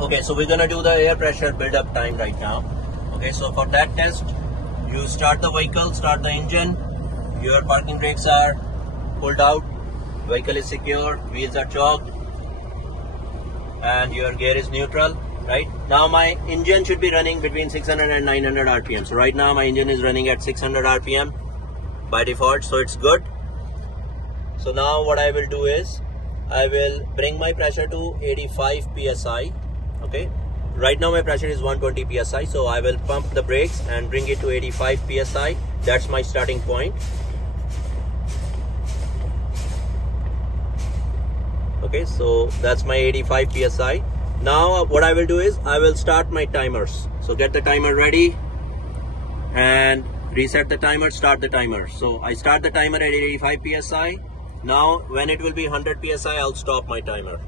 Okay, so we're gonna do the air pressure build-up time right now. Okay, so for that test, you start the vehicle, start the engine, your parking brakes are pulled out, vehicle is secure, wheels are chalked, and your gear is neutral. Right now my engine should be running between 600 and 900 RPM. So right now my engine is running at 600 RPM by default, so it's good. So now what I will do is I will bring my pressure to 85 psi. Okay, right now my pressure is 120 psi, so I will pump the brakes and bring it to 85 psi. That's my starting point. Okay, so that's my 85 psi. Now what I will do is I will start my timers. So get the timer ready and reset the timer, start the timer. So I start the timer at 85 psi. Now when it will be 100 psi, I'll stop my timer.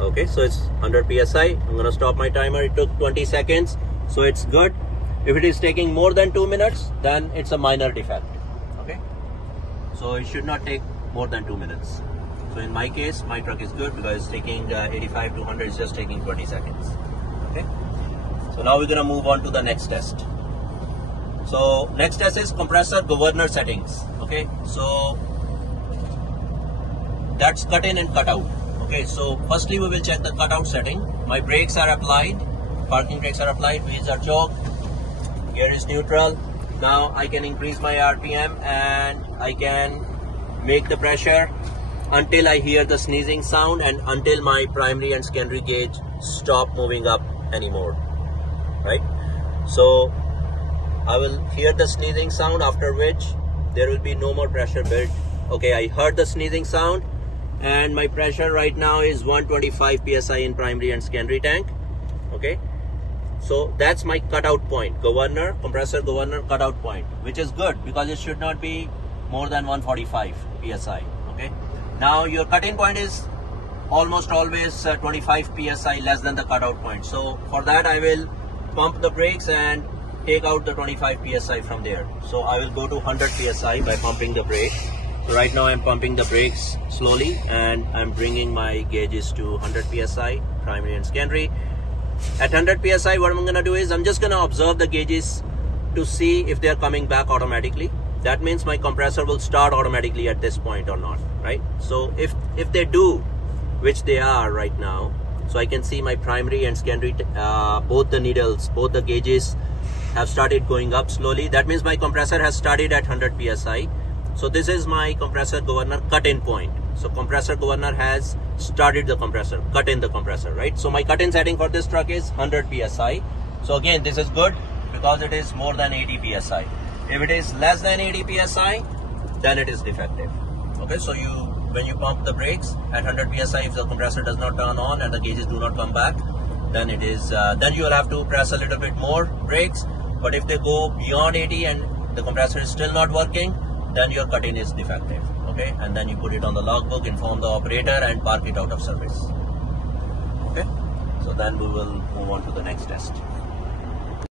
Okay, so it's 100 psi. I'm gonna stop my timer. It took 20 seconds, so it's good. If it is taking more than 2 minutes, then it's a minor defect. Okay, so it should not take more than 2 minutes. So in my case, my truck is good because it's taking 85 to 100, it's just taking 20 seconds. Okay, so now we're gonna move on to the next test. So next test is compressor governor settings. Okay, so that's cut in and cut out. Okay, so firstly we will check the cutout setting. My brakes are applied, parking brakes are applied, wheels are chalked, gear is neutral. Now I can increase my RPM and I can make the pressure until I hear the sneezing sound and until my primary and secondary gauge stop moving up anymore. Right? So I will hear the sneezing sound, after which there will be no more pressure built. Okay, I heard the sneezing sound and my pressure right now is 125 psi in primary and secondary tank. Okay, so that's my cutout point, governor, compressor governor cutout point, which is good because it should not be more than 145 psi. Okay, now your cut-in point is almost always 25 psi less than the cutout point. So for that I will pump the brakes and take out the 25 psi from there. So I will go to 100 psi by pumping the brake. So right now I'm pumping the brakes slowly and I'm bringing my gauges to 100 psi, primary and secondary. At 100 psi, what I'm going to do is I'm just going to observe the gauges to see if they're coming back automatically. That means my compressor will start automatically at this point or not, right? So if they do, which they are right now, so I can see my primary and secondary, both the needles, both the gauges have started going up slowly. That means my compressor has started at 100 psi. So this is my compressor governor cut-in point. So compressor governor has started the compressor, cut in the compressor, right? So my cut-in setting for this truck is 100 psi. So again, this is good because it is more than 80 psi. If it is less than 80 psi, then it is defective. Okay, so when you pump the brakes at 100 psi, if the compressor does not turn on and the gauges do not come back, then it is then you will have to press a little bit more brakes. But if they go beyond 80 and the compressor is still not working, then your cut-in is defective. Okay, and then you put it on the logbook, inform the operator and park it out of service. Okay, so then we will move on to the next test.